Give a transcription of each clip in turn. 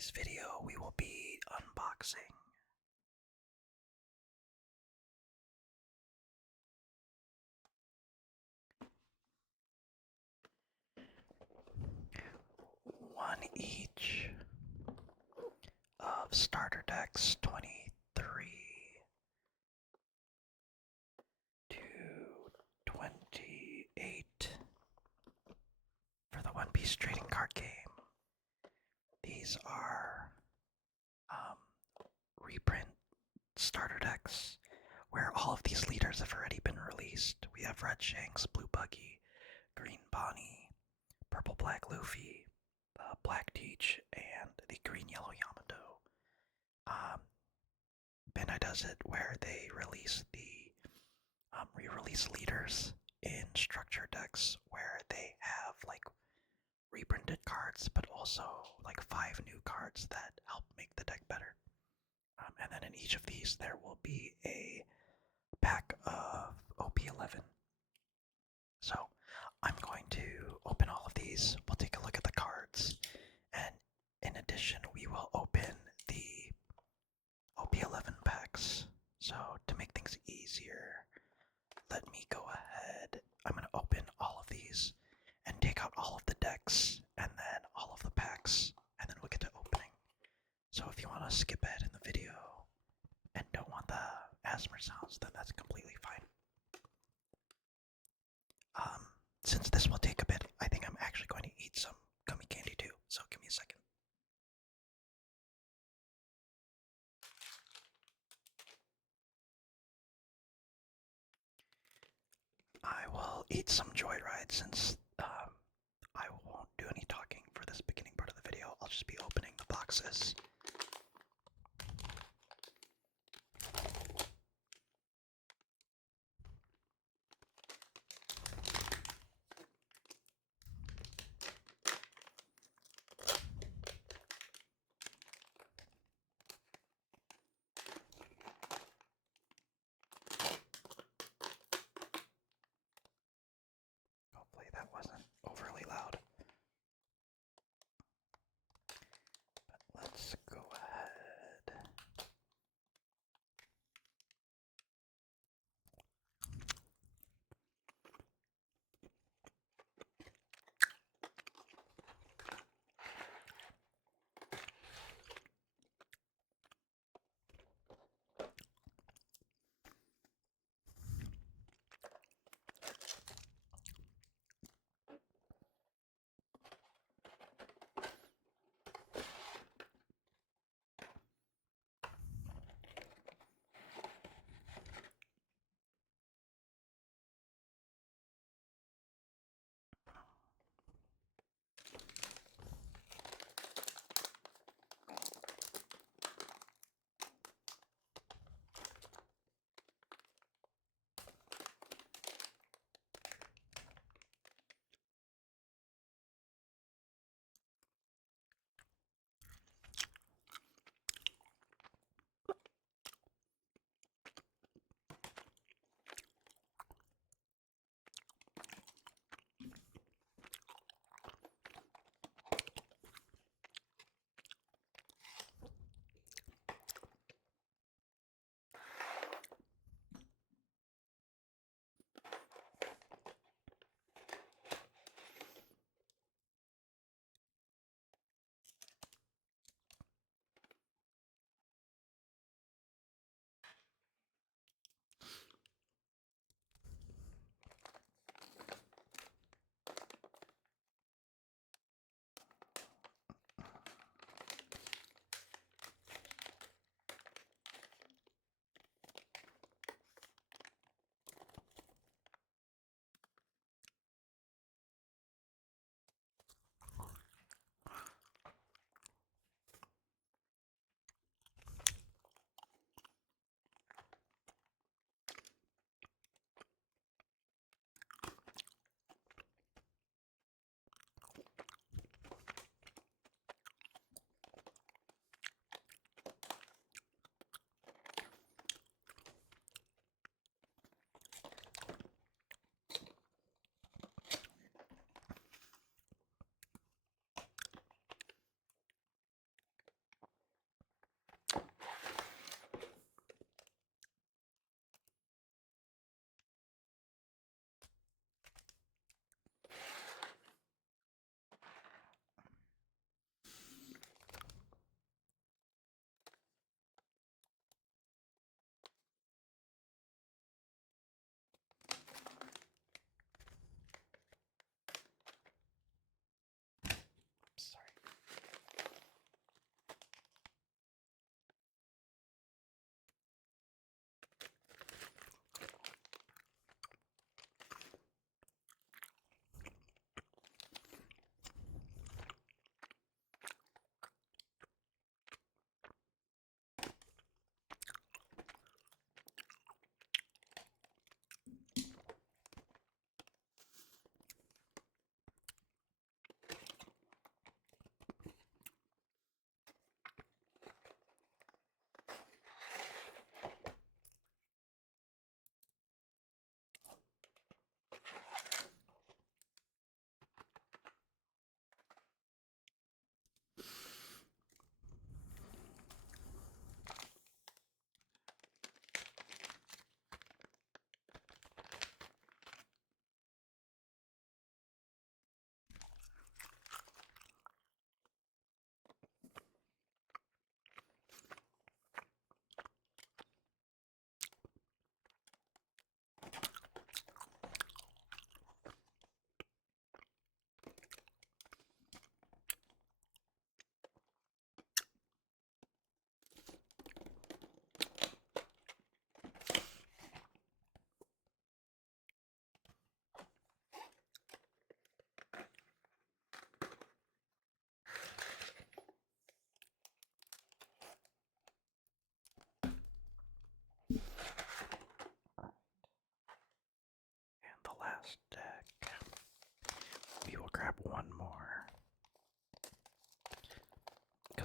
today's video, we will be unboxing one each of starter decks 23 to 28 for the One Piece trading card game. These are reprint starter decks where all of these leaders have already been released. We have Red Shanks, Blue Buggy, Green Bonnie, Purple Black Luffy, Black Teach, and the Green Yellow Yamato. Bandai does it where they release the re-release leaders in structure decks where they have like reprinted cards, but also like 5 new cards that help make the deck better. And then in each of these, there will be a pack of OP11. So I'm going to open all of these. We'll take a look at the cards, and in addition, we will open the OP11 packs. So to make things easier, let me go ahead. I'm going to open all of these and take out all of the decks and then all of the packs, and then we'll get to opening. So if you want to skip ahead in the video and don't want the ASMR sounds, then that's completely fine. Since this will take a bit, I think I'm actually going to eat some gummy candy too, so give me a second. I will eat some Joyride since I won't do any talking for this beginning part of the video. I'll just be opening the boxes. Hopefully that wasn't overly loud. But let's go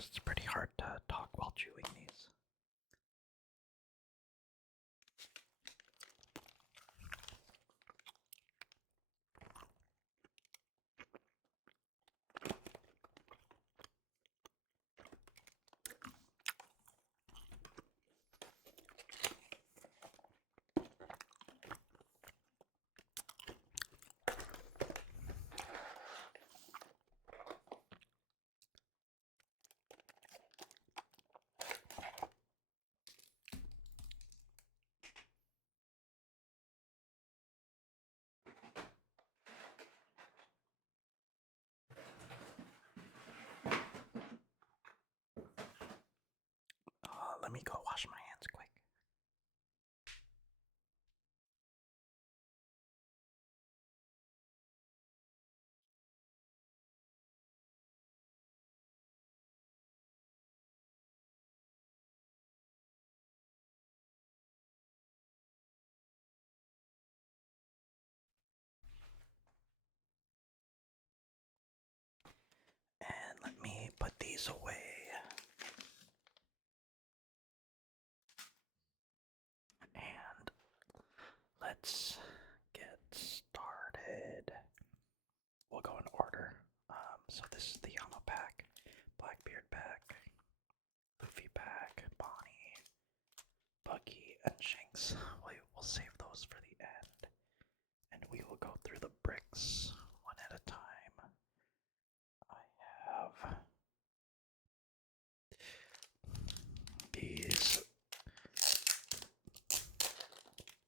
because it's pretty hard to talk while chewing these. Let me go wash my hands quick. And let me put these away. And let's get started. We'll go in order. So this is the Yama pack, Blackbeard pack, Luffy pack, Bonnie, Buggy, and Shanks. We'll save those for the end. And we will go through the bricks one at a time. I have these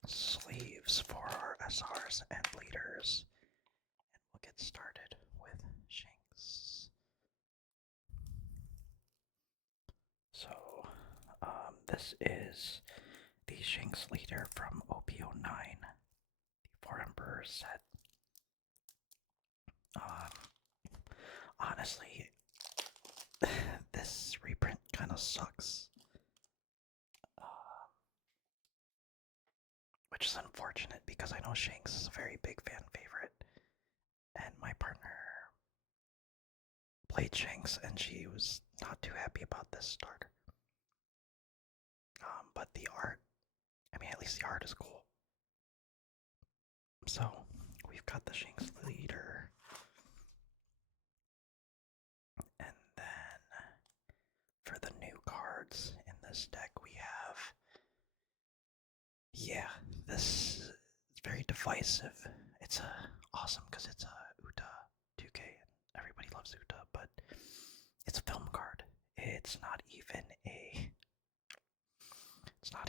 sleeves for our SRs and leaders. And we'll get started with Shanks. So, this is the Shanks leader from OP09, the Four Emperors set. Honestly, this reprint kind of sucks. Which is unfortunate because I know Shanks is a very big fan favorite. And my partner played Shanks and she was not too happy about this starter. But the art, I mean, at least the art is cool. So, we've got the Shanks leader. And then, for the new cards in this deck, we have... Yeah, this is very divisive. It's awesome because it's a Uta 2K, and everybody loves Uta, but it's a film card. It's not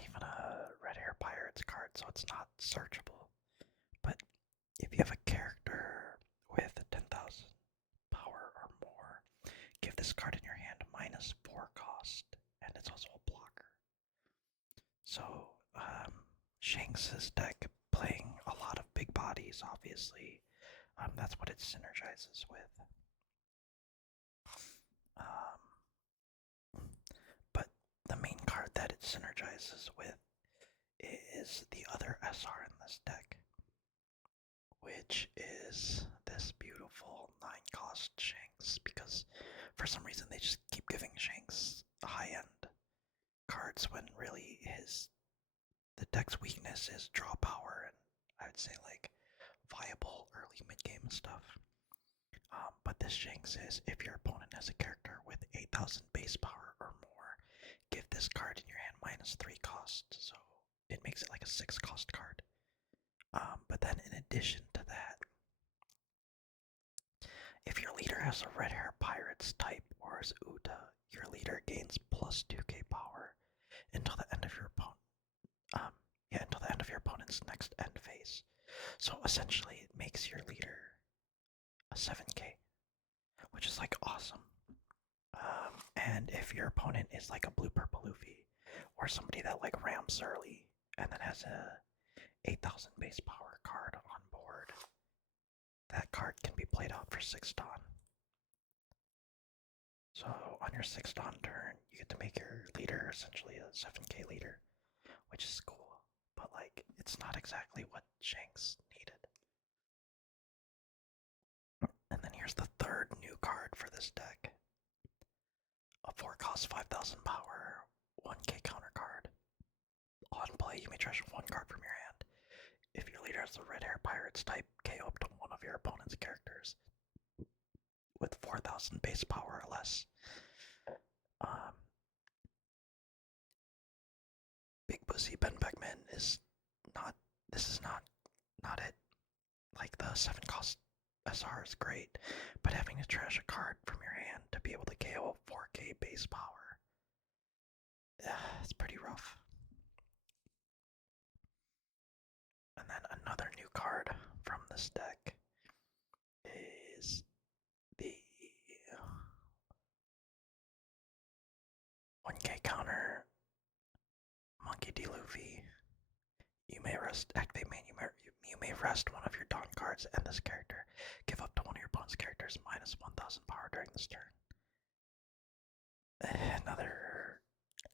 even a Red Hair Pirates card, so it's not searchable. But if you have a character with 10,000 power or more, give this card in your hand -4 cost, and it's also a blocker. So, Shanks' deck playing a lot of big bodies, obviously. That's what it synergizes with. But the main card that it synergizes with is the other SR in this deck, which is this beautiful 9-cost Shanks, because for some reason they just keep giving Shanks high-end cards when really the deck's weakness is draw power and I would say like viable early mid-game stuff. But this Shanks is, if your opponent has a character with 8,000 base power or more, give this card in your hand -3 cost, so it makes it like a 6-cost card. But then in addition to that, if your leader has a Red Hair Pirates type or is Uta, your leader gains +2k power until the end of your opponent's next end phase. So essentially, it makes your leader a 7k, which is like awesome. And if your opponent is like a blue-purple Luffy, or somebody that like ramps early and then has a 8,000 base power card on board, that card can be played out for 6 Dawn. So on your 6 Dawn turn, you get to make your leader essentially a 7k leader, which is cool, but like it's not exactly what Shanks needed. And then here's the third new card for this deck. Of 4 cost 5,000 power, 1k counter card. On play, you may trash 1 card from your hand. If your leader has the red hair pirates type, KO up to one of your opponent's characters with 4,000 base power or less. Big Pussy Ben Beckman is not. This is not it. Like the 7 cost SR is great, but having to trash a card from your hand to be able to KO 4k base power, it's pretty rough. And then another new card from this deck is the 1k counter Monkey D. Luffy. You may activate main, you may rest one of your Dawn cards and this character. Give up to one of your opponent's characters minus 1,000 power during this turn. Another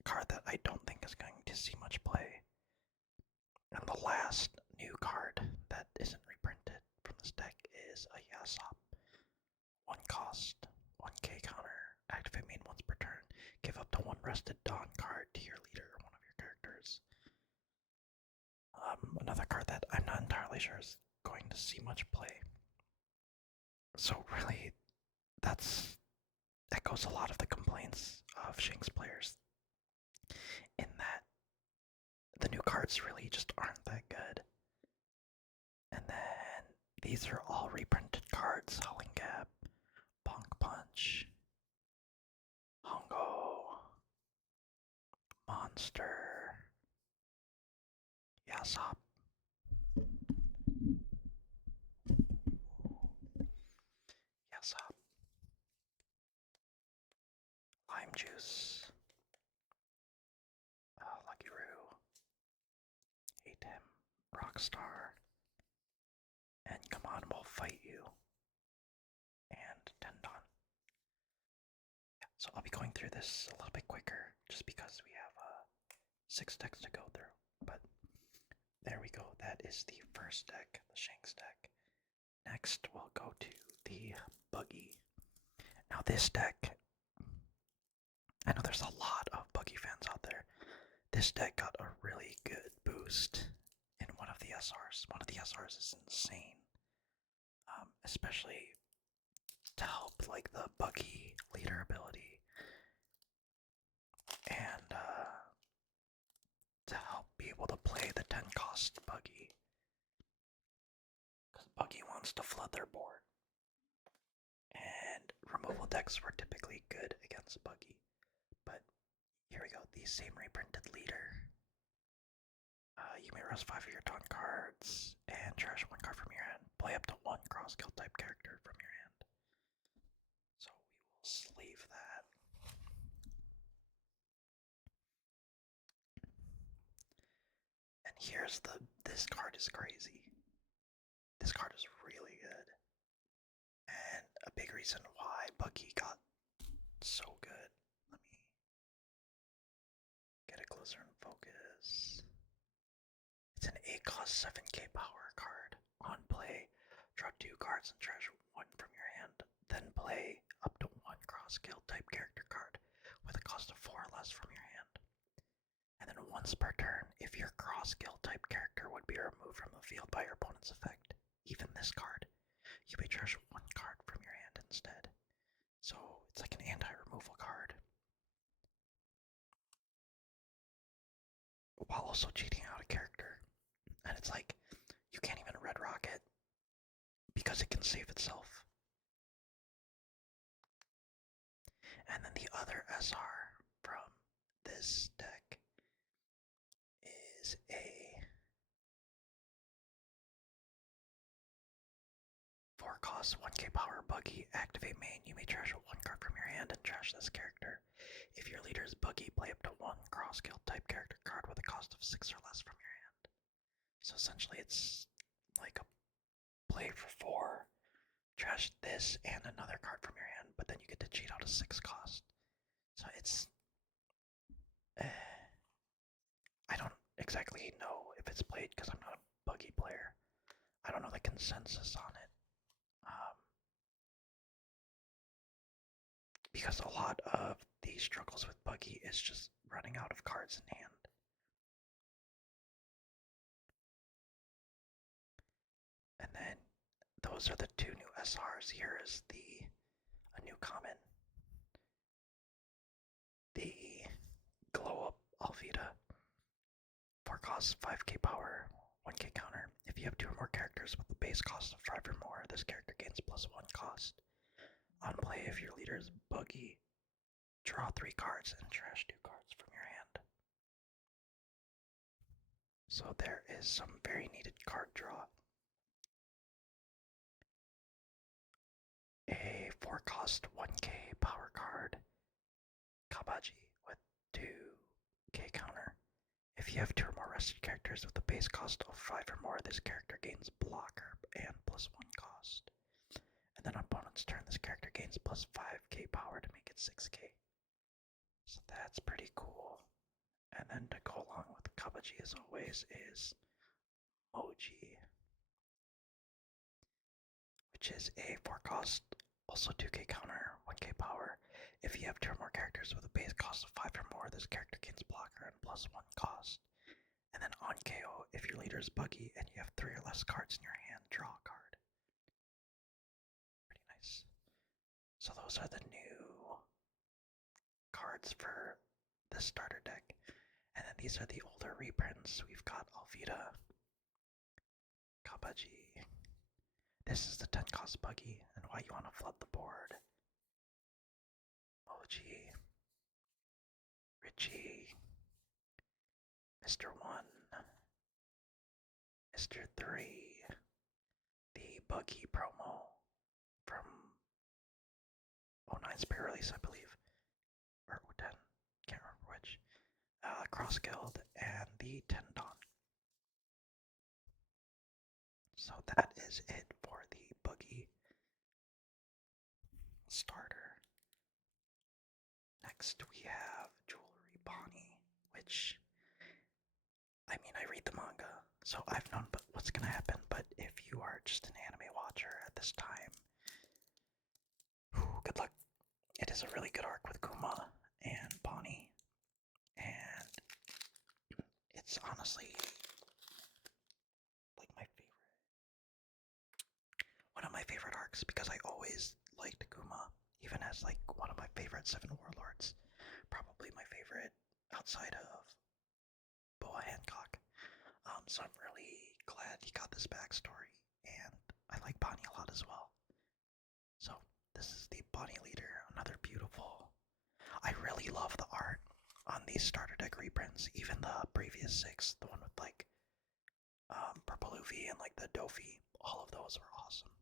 card that I don't think is going to see much play. And the last new card that isn't reprinted from this deck is a Yasop. 1 cost, 1k counter, activate main once per turn. Give up to 1 rested Dawn card to your leader or one of your characters. Another card that I'm not entirely sure is going to see much play. So really, that echoes a lot of the complaints of Shanks players, in that the new cards really just aren't that good. And then these are all reprinted cards: Howling Gap, Bonk Punch, Hongo, Monster, Yasop. Yasop. Lime Juice. Lucky Roo. Atem. Rockstar. And Come On, We'll Fight You. And Tendon. Yeah, so I'll be going through this a little bit quicker, just because we have 6 decks to go through. But there we go. That is the first deck, the Shanks deck. Next, we'll go to the Buggy. Now this deck, I know there's a lot of Buggy fans out there. This deck got a really good boost in one of the SRs. One of the SRs is insane. Especially to help like the Buggy leader ability. And to help be able to play the 10 cost Buggy. Because Buggy wants to flood their board. And removal decks were typically good against Buggy. But here we go, the same reprinted leader. You may rest 5 of your Dawn cards and trash 1 card from your hand. Play up to 1 cross-kill type character from your hand. So we will sleeve that. And here's this card is crazy. This card is really good. And a big reason why Buggy got so good. Let me get it closer in focus. It's an 8 cost 7k power card. On play, draw 2 cards and trash 1 from your hand. Then play up to 1 cross-kill type character card with a cost of 4 or less from your hand. And then once per turn, if your cross-kill type character would be removed from the field by your opponent's effect, even this card, you may trash 1 card from your hand instead. So it's like an anti-removal card, while also cheating out a character. And it's like, you can't even red rock it, because it can save itself. And then the other SR from this deck is a 4 cost 1k power Buggy. Activate main, you may trash 1 card from your hand and trash this character. If your leader is Buggy, play up to 1 cross-kill type character card with a cost of 6 or less from your hand. So essentially it's like a play for 4, trash this and another card from your hand, but then you get to cheat out a 6 cost. So it's... I don't exactly know if it's played because I'm not a Buggy player. I don't know the consensus on it. Because a lot of the really struggles with Buggy is just running out of cards in hand. And then those are the two new SRs. Here is a new common, the Glow Up Alvita. 4 costs, 5k power, 1k counter. If you have 2 or more characters with the base cost of 5 or more, this character gains +1 cost. On play, if your leader is Buggy, draw 3 cards and trash 2 cards from your hand. So there is some very needed card draw. A 4 cost 1k power card, Kabaji, with 2k counter. If you have 2 or more rested characters with a base cost of 5 or more, this character gains blocker and +1 cost. And then on opponent's turn, this character gains +5k power to make it 6k. So that's pretty cool. And then to go along with Kabaji as always is Moji, which is a 4 cost, also 2k counter, 1k power. If you have 2 or more characters with a base cost of 5 or more, this character gains blocker and +1 cost. And then on KO, if your leader is Buggy and you have 3 or less cards in your hand, draw a card. Pretty nice. So those are the new cards for this starter deck. And then these are the older reprints. We've got Alvita, Kabaji. This is the 10 cost Buggy and why you want to flood the board. Moji, Richie, Mr. 1, Mr. 3, the Buggy promo from 09 Spirit Release, I believe, or 10, can't remember which, Cross Guild, and the 10 Dawn. So that is it for the Buggy starter. Next we have Jewelry Bonnie, which, I mean, I read the manga, so I've known what's gonna happen, but if you are just an anime watcher at this time, good luck. It is a really good arc with Kuma and Bonnie, and it's honestly like one of my favorite arcs, because I always liked Kuma, even as like one of my favorite 7 Warlords, probably my favorite outside of Boa Hancock. So I'm really glad he got this backstory, and I like Bonnie a lot as well. So this is the Bonnie leader, another beautiful. I really love the art on these starter deck reprints, even the previous 6, the one with like Purple Luffy and like the Dofi, all of those were awesome.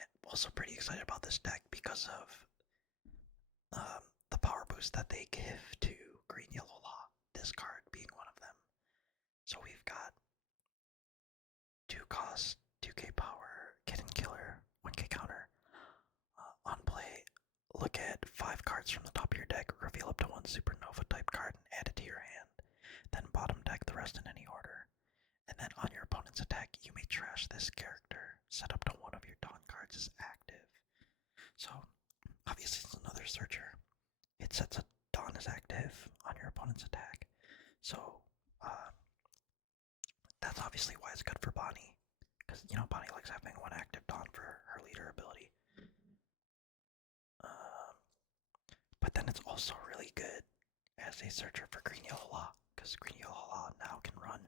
And also pretty excited about this deck because of the power boost that they give to Green Yellow Law, this card being one of them. So we've got 2 cost, 2k power, Kitten Killer, 1k counter. On play, look at 5 cards from the top of your deck, reveal up to 1 Supernova type card and add it to your hand. Then bottom deck the rest in any order. And then on your opponent's attack, you may trash this character. Set up to 1 of your Dawn cards is active. So, obviously it's another searcher. It sets a Dawn as active on your opponent's attack. So, that's obviously why it's good for Bonnie. Because, you know, Bonnie likes having 1 active Dawn for her leader ability. But then it's also really good as a searcher for Green Yellow Law, because Green Yellow Law now can run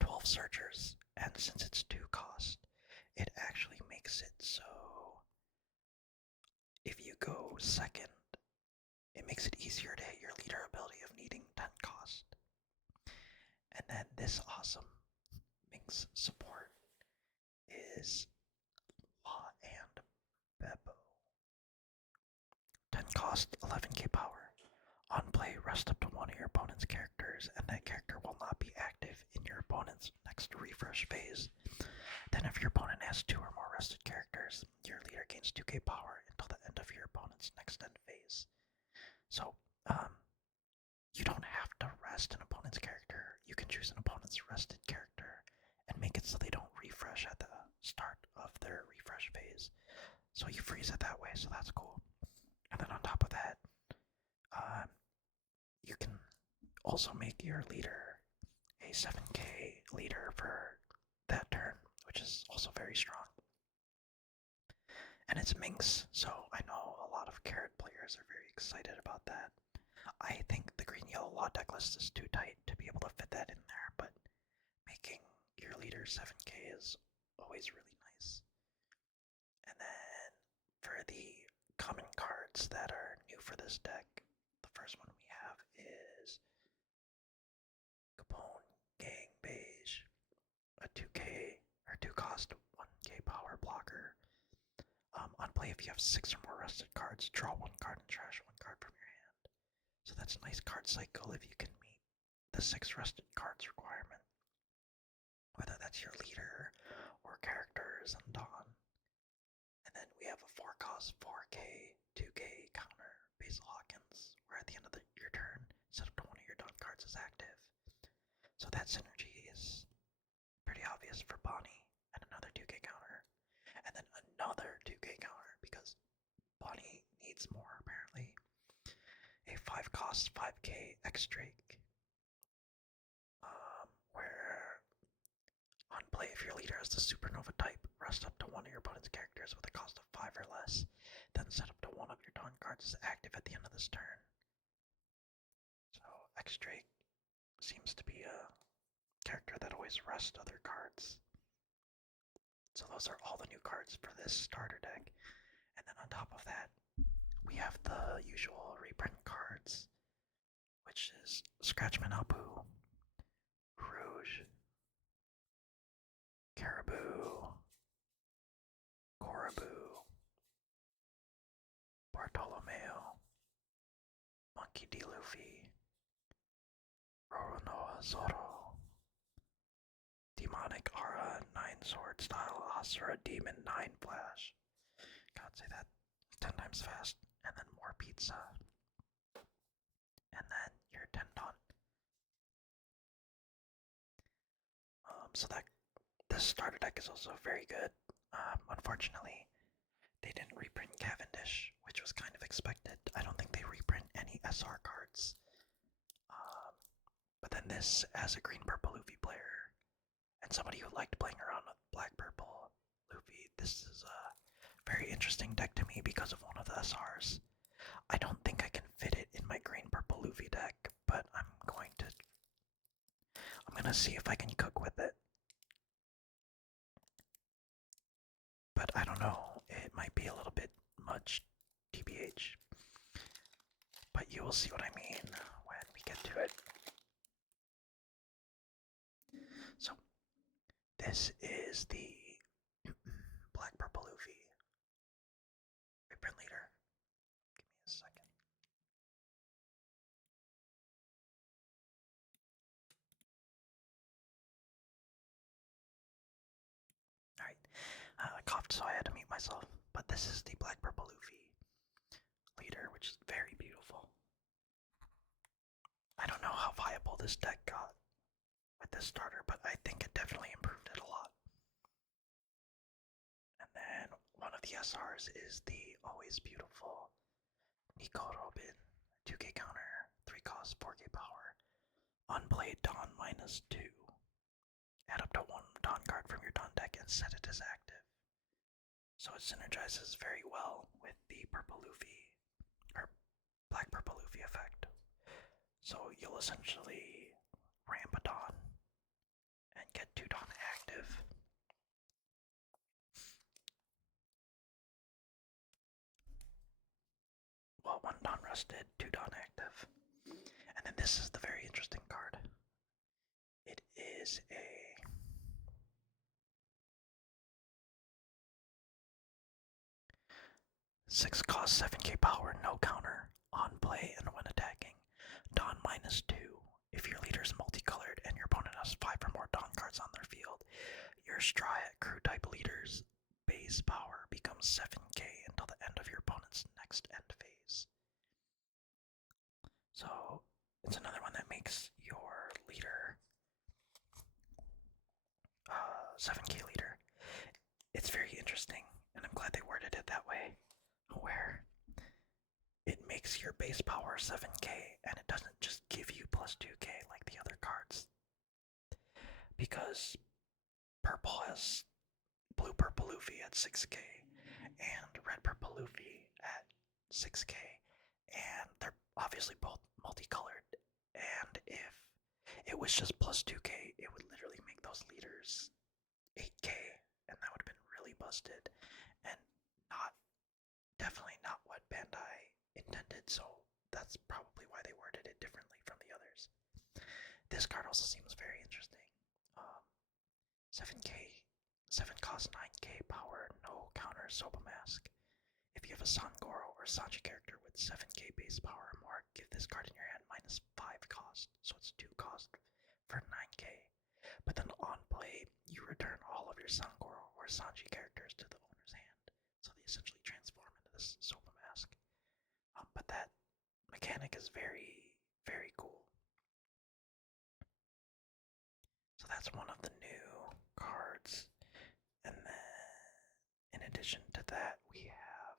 12 searchers, and since it's 2 cost, it actually makes it so if you go second, it makes it easier to hit your leader ability of needing 10 cost. And then this awesome Minx support is Law and Beppo. 10 cost, 11k power. On play, rest up to 1 of your opponent's characters, and that character will not be active in your opponent's next refresh phase. Then if your opponent has 2 or more rested characters, your leader gains 2k power until the end of your opponent's next end phase. So, you don't have to rest an opponent's character. You can choose an opponent's rested character and make it so they don't refresh at the start of their refresh phase. So you freeze it that way, so that's cool. And then on top of that, also make your leader a 7k leader for that turn, which is also very strong. And it's Minx, so I know a lot of Carrot players are very excited about that. I think the green-yellow law deck list is too tight to be able to fit that in there, but making your leader 7k is always really nice. And then for the common cards that are new for this deck, the first one we have is Capone Gang Beige, a 2k or 2 cost 1k power blocker. On play, if you have 6 or more rusted cards, draw 1 card and trash 1 card from your hand. So that's a nice card cycle if you can meet the 6 rusted cards requirement. Whether that's your leader or characters and Dawn. And then we have a 4 cost 4k 2k counter Basil Hawkins, where at the end of your turn, set up to one of your Dawn cards is active. So that synergy is pretty obvious for Bonnie, and another 2k counter. And then another 2k counter, because Bonnie needs more apparently. A 5 cost 5k X-Drake, where on play, if your leader has the supernova type, rest up to one of your opponent's characters with a cost of 5 or less, then set up to one of your Dawn cards is active at the end of this turn. So X-Drake seems to be a character that always rests other cards. So those are all the new cards for this starter deck. And then on top of that, we have the usual reprint cards, which is Scratchman Apu, Rouge, Caribou, Coraboo, Bartolomeo, Monkey D. Luffy, Roronoa Zoro, Demonic Aura 9 Sword Style Asura Demon 9 Flash. Can't say that 10 times fast. And then more pizza. And then your Tendon. So that this starter deck is also very good. Unfortunately, they didn't reprint Cavendish, which was kind of expected. I don't think they reprint any SR cards. But then this, as a green-purple Luffy player, and somebody who liked playing around with black-purple Luffy, this is a very interesting deck to me because of one of the SRs. I don't think I can fit it in my green-purple Luffy deck, but I'm gonna see if I can cook with it. But I don't know, it might be a little bit much, TBH. But you will see what I mean when we get to it. So, this is the Black Purple Luffy reprint leader. Give me a second. Alright, I coughed so I had to mute myself. But this is the Black Purple Luffy leader, which is very beautiful. I don't know how viable this deck got with this starter, but I think it definitely improved it a lot. And then one of the SRs is the always beautiful Nico Robin, 2k counter, 3 cost, 4k power. Unplayed Dawn -2. Add up to 1 Dawn card from your Dawn deck and set it as active. So it synergizes very well with the Purple Luffy, or Black Purple Luffy effect. So you'll essentially ramp a Dawn and get 2 Dawn active. Well, 1 Dawn rusted, 2 Dawn active. And then this is the very interesting card. It is a six cost 7k power, no counter, on play and when attacking. Dawn -2. If your leader is multicolored and your opponent has 5 or more Dawn cards on their field, your Striat crew type leader's base power becomes 7k until the end of your opponent's next end phase. So it's another one that makes your leader 7k leader. It's very interesting, and I'm glad they worded it that way, where it makes makes your base power 7k, and it doesn't just give you plus 2k like the other cards. Because purple has blue purple Luffy at 6k, and red purple Luffy at 6k, and they're obviously both multicolored, and if it was just plus 2k, it would literally make those leaders 8k, and that would have been really busted, and definitely not what Bandai intended, so that's probably why they worded it differently from the others. This card also seems very interesting. 7k, 7 cost 9k power, no counter Soba Mask. If you have a Sangoro or Sanji character with 7k base power or more, give this card in your hand minus 5 cost, so it's 2 cost for 9k. But then on play, you return all of your Sangoro or Sanji characters to the owner's hand, so they essentially transform into this Soba Mask. But that mechanic is very, very cool. So that's one of the new cards. And then, in addition to that, we have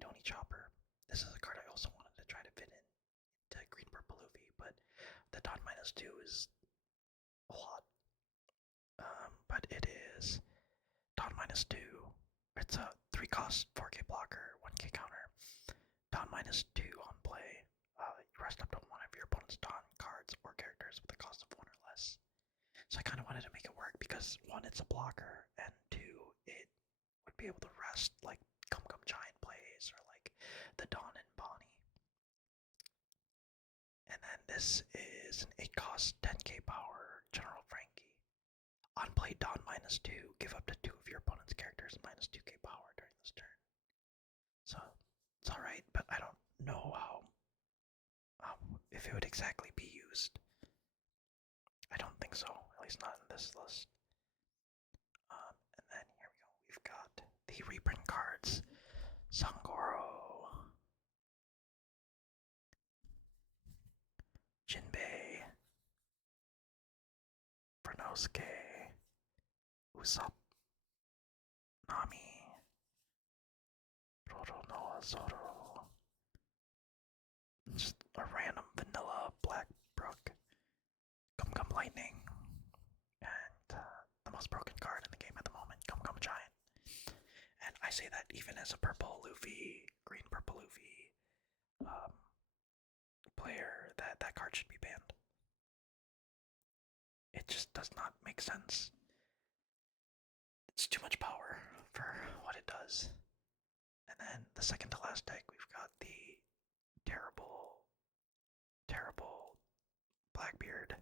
Tony Chopper. This is a card I also wanted to try to fit in to Green Purple Luffy, but the dot -2 is a lot. But it is dot -2. It's a 3 cost 4k blocker, 1k counter. Dot -2 on play. You rest up to one of your opponent's Dawn cards or characters with a cost of 1 or less. So I kind of wanted to make it work because 1, it's a blocker, and 2, it would be able to rest like Gum Giant plays or like the Dawn and Bonnie. And then this is an 8 cost 10k power General Frankie. On play Dawn -2, give up to 2 of your opponent's characters minus 2k power during this turn. So it's alright, but I don't know how if it would exactly be used. I don't think so, at least not in this list. And then here we go, we've got the reprint cards. Sangoro, Jinbei, Vernosuke, Usopp, Nami, Roronoa Zoro, just a random vanilla Black Brook, Gum Lightning, and the most broken card in the game at the moment, Gum Giant. And I say that even as a purple Luffy, green purple Luffy player, that card should be banned. It just does not make sense. It's too much power for what it does. And then the second to last deck, we've got the terrible Blackbeard.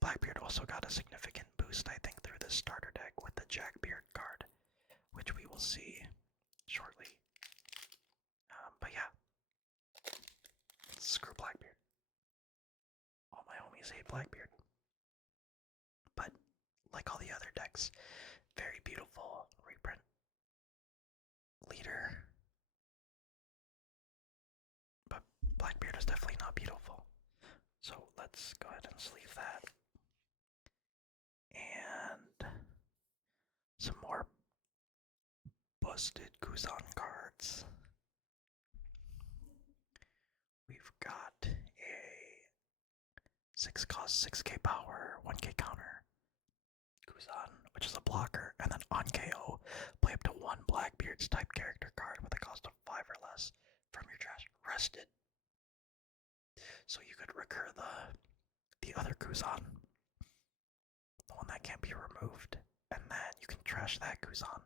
Blackbeard also got a significant boost, I think, through the starter deck with the Jackbeard card, which we will see shortly. But yeah, screw Blackbeard. All my homies hate Blackbeard. But like all the other decks, very beautiful reprint leader. But Blackbeard is definitely not beautiful. So let's go ahead and sleeve that. And some more busted Kuzan cards. We've got a 6 cost 6k power, 1k counter Kuzan, which is a blocker, and then on KO, play up to 1 Blackbeard's type character card with a cost of 5 or less from your trash rested. So you could recur the other Kuzan, the one that can't be removed, and then you can trash that Kuzan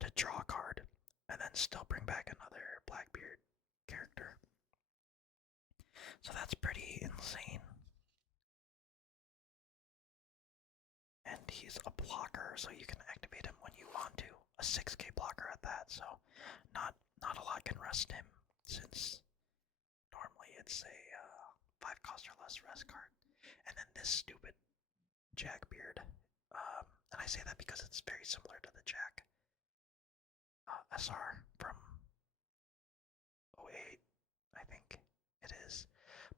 to draw a card, and then still bring back another Blackbeard character. So that's pretty insane. And he's a blocker, so you can activate him when you want to. A 6k blocker at that, so not a lot can rest him, since normally it's a 5 cost or less rest card. And then this stupid Jackbeard, and I say that because it's very similar to the Jack SR from 08, I think it is.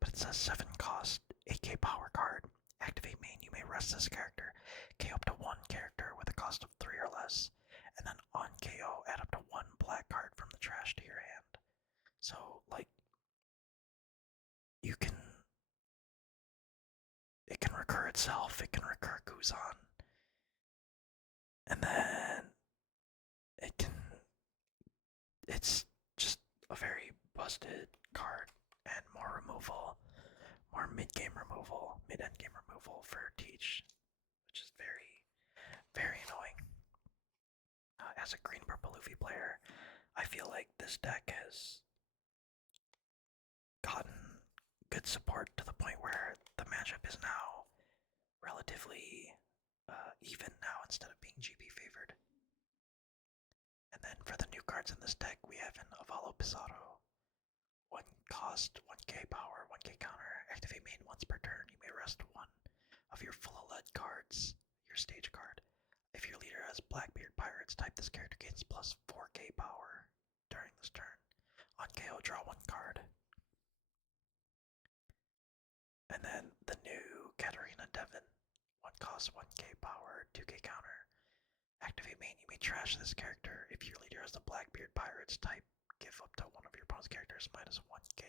But it's a 7 cost 8k power card. Activate main, you may rest this character. KO up to 1 character with a cost of 3 or less. And then on KO, add up to 1 black card from the trash to your hand. itself, it can recur Kuzan. And then it's just a very busted card and more removal, more mid-game removal, mid-end game removal for Teach, which is very, very annoying. As a green-purple Luffy player, I feel like this deck has gotten good support to the point where the matchup is now relatively even now instead of being GP favored. And then for the new cards in this deck, we have an Avalo Pizarro. 1 cost, 1k power, 1k counter. Activate main once per turn. You may rest 1 of your full lead cards, your stage card. If your leader has Blackbeard Pirates type, this character gains plus 4k power during this turn. On KO, draw 1 card. And then the new Katarina Devon. 1 cost, 1k power, 2k counter. Activate main, you may trash this character. If your leader has the Blackbeard Pirates type, give up to one of your opponent's characters minus 1k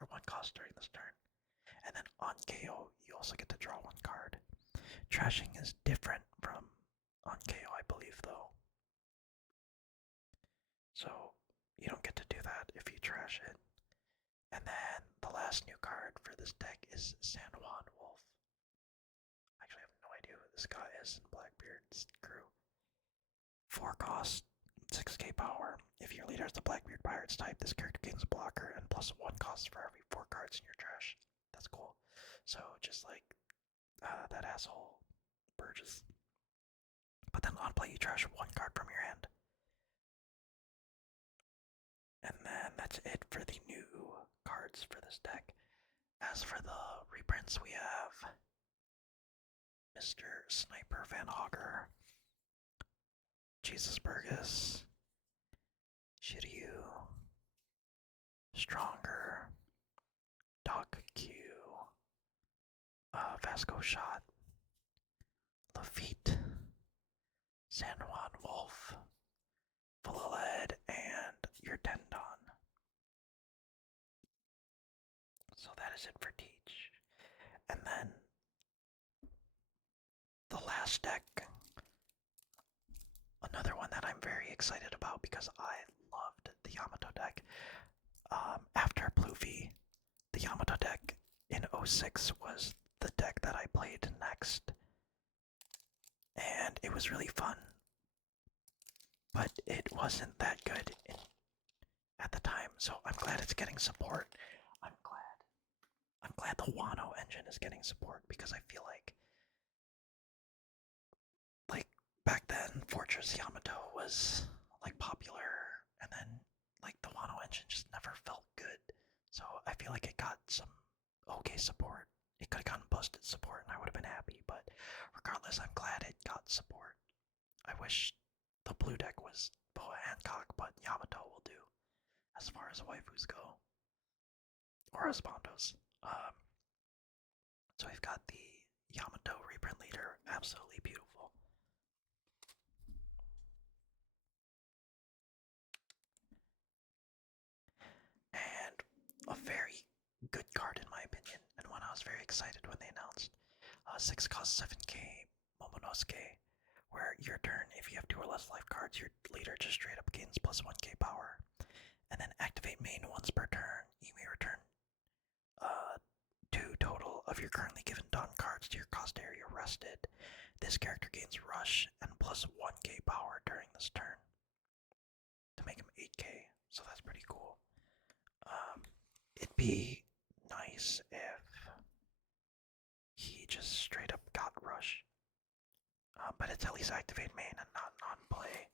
or 1 cost during this turn. And then on KO, you also get to draw 1 card. Trashing is different from on KO, I believe, though. So you don't get to do that if you trash it. And then the last new card for this deck is San Juan Wolf. Actually, I have no idea who this guy is in Blackbeard's crew. 4 cost, 6k power. If your leader has the Blackbeard Pirates type, this character gains a blocker and plus 1 cost for every 4 cards in your trash. That's cool. So just like that asshole Burgess. But then on play you trash 1 card from your hand. And then that's it for the new cards for this deck. As for the reprints, we have Mr. Sniper Van Hogger, Jesus Burgess, Shiryu, Stronger, Doc Q, Vasco Shot, Lafitte, San Juan Wolf, Full of Lead, and your Tendon. So that is it for Teach. And then the last deck, another one that I'm very excited about because I loved the Yamato deck. After Blue V, the Yamato deck in 06 was the deck that I played next. And it was really fun. But it wasn't that good at the time, so I'm glad it's getting support. I'm glad the Wano engine is getting support because I feel like back then Fortress Yamato was like popular, and then like the Wano engine just never felt good. So I feel like it got some okay support. It could have gotten busted support and I would have been happy, but regardless, I'm glad it got support. I wish the blue deck was Boa Hancock, but Yamato will do as far as waifus go. Or Espondos. So we've got the Yamato reprint leader, absolutely beautiful. And a very good card in my opinion, and one I was very excited when they announced. 6 cost 7k Momonosuke, where your turn, if you have 2 or less life cards, your leader just straight up gains plus 1k power. And then activate main once per turn. You may return 2 total of your currently given Dawn cards to your cost area rested. This character gains rush and plus 1k power during this turn to make him 8k, so that's pretty cool. It'd be nice if he just straight up got rush, but it's at least activate main and not non-play,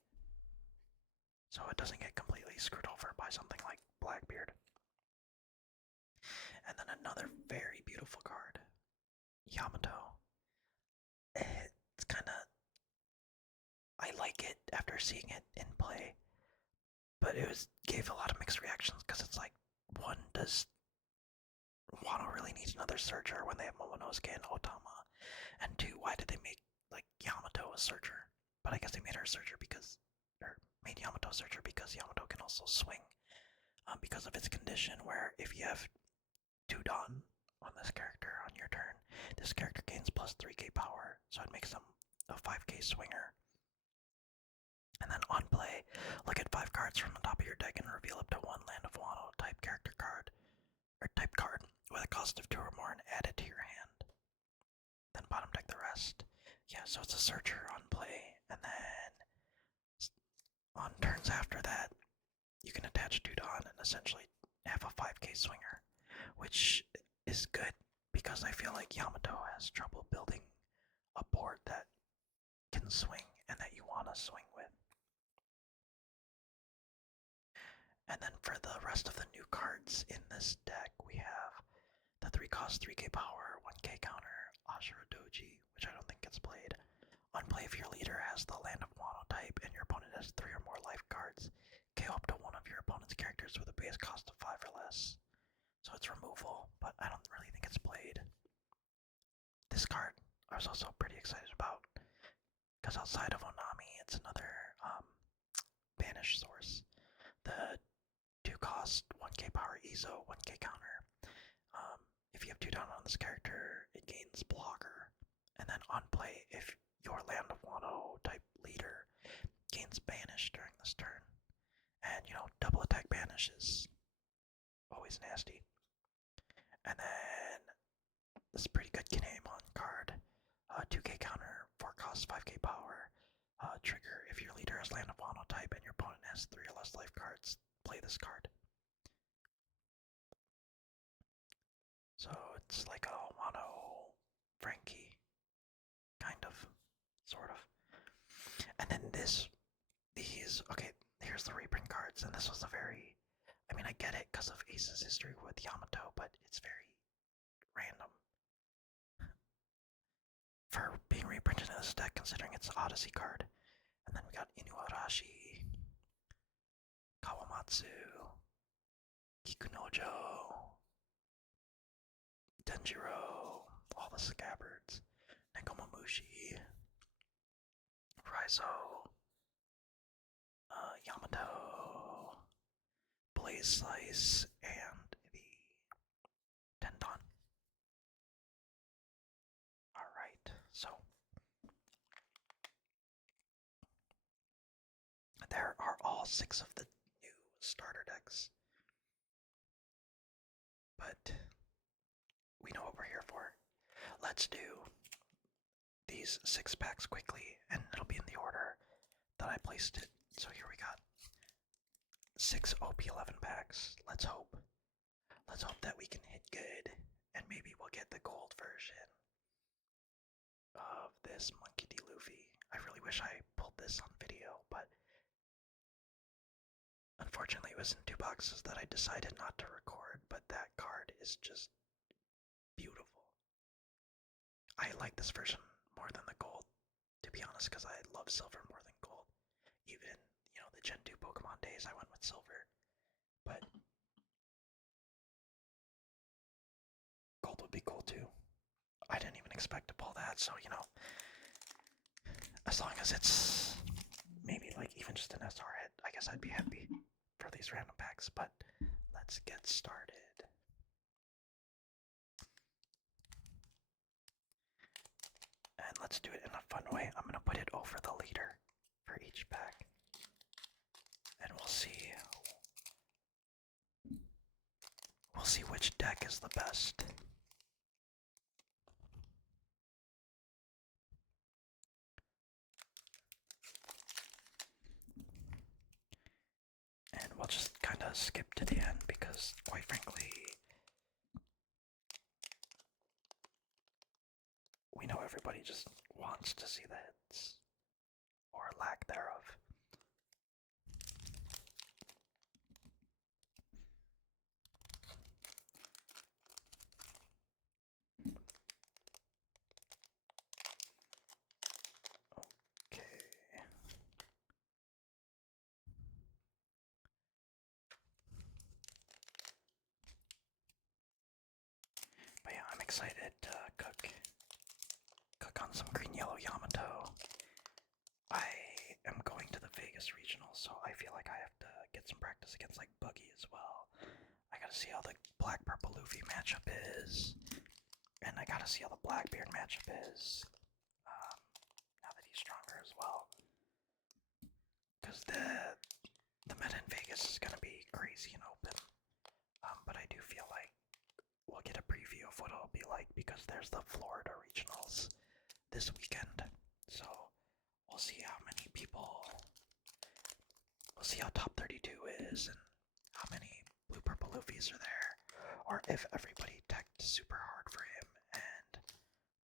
so it doesn't get completely screwed over by something like Blackbeard. And then another very beautiful card, Yamato. It's kinda... I like it after seeing it in play, but gave a lot of mixed reactions, because it's like, one, does Wano really need another searcher when they have Momonosuke and Otama? And 2, why did they make, like, Yamato a searcher? But I guess they made her a searcher made Yamato a searcher because Yamato can also swing, because of its condition where if you have 2 Dawn on this character on your turn, this this character gains plus 3k power, so it makes them a 5k swinger. And then on play, look at 5 cards from the top of your deck and reveal up to 1 Land of Wano type character card, or type card, with a cost of 2 or more and add it to your hand. Then bottom deck the rest. Yeah, so it's a searcher on play, and then on turns after that, you can attach Dudon and essentially have a 5k swinger, which is good because I feel like Yamato has trouble building a board that can swing and that you want to swing with. And then for the rest of the new cards in this deck, we have the 3 cost 3k power, 1k counter, Ashura Doji, which I don't think gets played. On play, if your leader has the Land of Wano type and your opponent has 3 or more life cards, KO up to one of your opponent's characters with a base cost of 5 or less. So it's removal, but I don't really think it's played. This card I was also pretty excited about, because outside of Onami, it's another banish source. The 2 cost, 1k power Izo, 1k counter. If you have 2 down on this character, it gains blocker. And then on play, if your Land of Wano type leader gains banish during this turn. And, you know, double attack banish is always nasty. And then this is a pretty good Kinemon card. 2k counter, 4 cost, 5k power. Trigger, if your leader has Land of Wano type and your opponent has 3 or less life cards, play this card. So it's like a Wano Frankie, kind of, sort of. And then okay, here's the reprint cards, and this was a very, I mean, I get it because of Ace's history with Yamato, but it's very random for being reprinted in this deck, considering it's an Odyssey card. And then we got Inuarashi, Kawamatsu, Kikunojo, Denjiro, all the Scabbards, Nekomamushi, Raizo, Yamato, Blaze Slice, and the Tendon. Alright, so there are all 6 of the new starter decks. But we know what we're here for. Let's do these 6 packs quickly, and it'll be in the order that I placed it. So here we got 6 OP11 packs. Let's hope that we can hit good, and maybe we'll get the gold version of this Monkey D. Luffy. I really wish I pulled this on video, but unfortunately it was in 2 boxes that I decided not to record, but that card is just beautiful. I like this version more than the gold, to be honest, because I love silver more than gold. Even, you know, the Gen 2 Pokemon days, I went with silver. But gold would be cool too. I didn't even expect to pull that, so, you know, as long as it's maybe like even just an SR hit, I guess I'd be happy for these random packs. But let's get started. And let's do it in a fun way. I'm gonna put it over the leader for each pack. And we'll see which deck is the best. And we'll just kind of skip to the end because, quite frankly, we know everybody just wants to see the hits, or lack thereof. But yeah, I'm excited to cook on some green yellow Yamato. I am going to the Vegas regional, so I feel like I have to get some practice against like Buggy as well. I gotta see how the black purple Luffy matchup is. And I gotta see how the Blackbeard matchup is. Now that he's stronger as well. Because the meta in Vegas is gonna be crazy and open. But I do feel like we'll get a preview of what it'll be like because there's the Florida regionals this weekend. So we'll see how many people. We'll see how top 32 is and how many blue purple Luffys are there. Or if everybody teched super hard for him and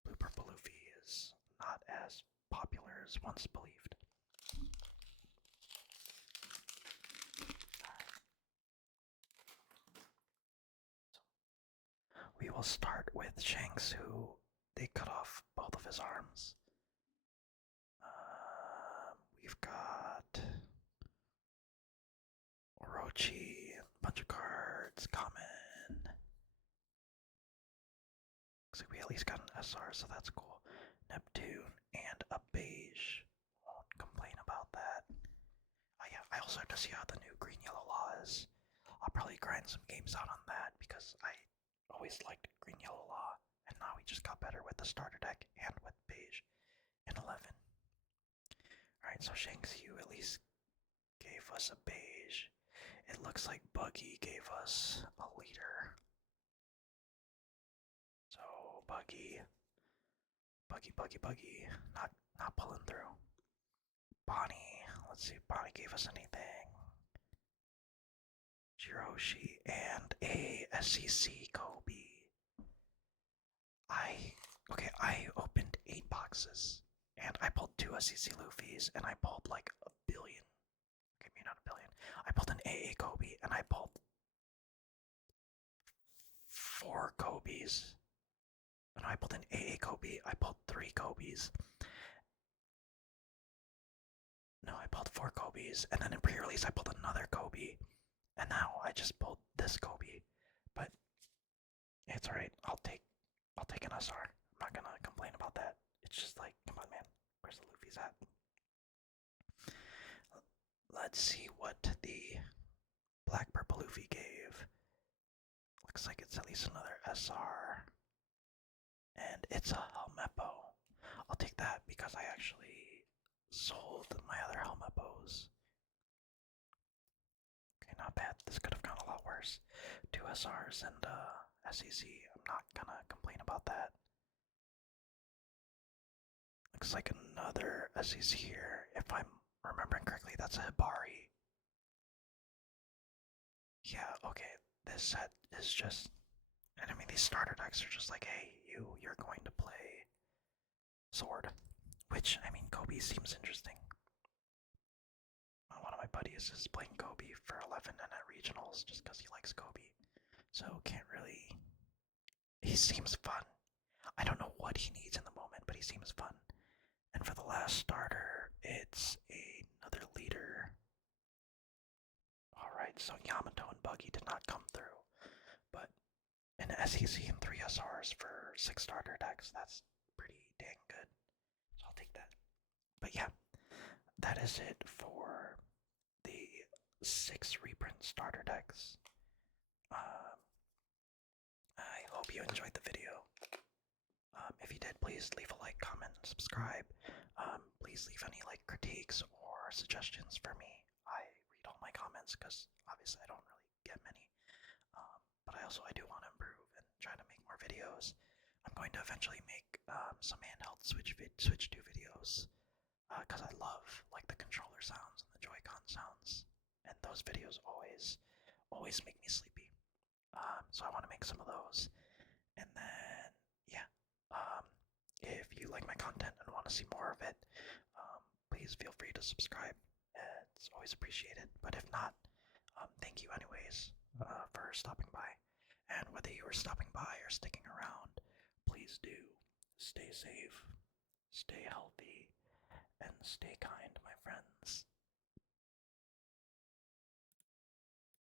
blue purple Luffy is not as popular as once believed. We will start with Shanks, who they cut off both of his arms. We've got Orochi, a bunch of cards, common. Looks like we at least got an SR, so that's cool. Neptune and a beige. Won't complain about that. Oh yeah, I also have to see how the new green yellow law is. I'll probably grind some games out on that because I always liked green yellow law, and now we just got better with the starter deck and with beige in 11. Alright, so Shanks, you at least gave us a beige. It looks like Buggy gave us a leader. So Buggy, not pulling through. Bonnie, let's see if Bonnie gave us anything. Jiroshi and a SEC Kobe. I opened 8 boxes and I pulled 2 SEC Luffys and I pulled like a billion. Okay, maybe not a billion. I pulled an AA Kobe and I pulled 4 Kobe's. No, I pulled an AA Kobe. I pulled 3 Kobe's. No, I pulled 4 Kobe's, and then in pre-release I pulled another Kobe, and now I just pulled this Kobe. But it's alright. I'll take an SR. I'm not gonna complain about that. It's just like, come on, man. Where's the Luffy's at? Let's see what the Black Purple Luffy gave. Looks like it's at least another SR. And it's a Helmeppo. I'll take that because I actually sold my other Helmeppos. Okay, not bad. This could have gone a lot worse. 2 SRs and SEC. I'm not gonna complain about that. Looks like another SEC here. If I'm remembering correctly, that's a Hibari. Yeah, okay. This set is just... And I mean, these starter decks are just like, hey, you're going to play Sword. Which, I mean, Kobe seems interesting. One of my buddies is playing Kobe for 11 and at regionals just because he likes Kobe. So can't really... He seems fun. I don't know what he needs in the moment, but he seems fun. And for the last starter, it's another leader. Alright, so Yamato and Buggy did not come through. But an SEC and 3 SRs for 6 starter decks, that's pretty dang good. So I'll take that. But yeah, that is it for the 6 reprint starter decks. I hope you enjoyed the video. If you did, please leave a like, comment, and subscribe. Please leave any like critiques or suggestions for me. I read all my comments because obviously I don't really get many. But I do want to improve and try to make more videos. I'm going to eventually make some handheld Switch 2 videos because I love like the controller sounds and the Joy-Con sounds, and those videos always make me sleepy. So I want to make some of those, and then yeah. If you like my content and want to see more of it, please feel free to subscribe. It's always appreciated. But if not, thank you anyways for stopping by. And whether you are stopping by or sticking around, please do stay safe, stay healthy, and stay kind, my friends.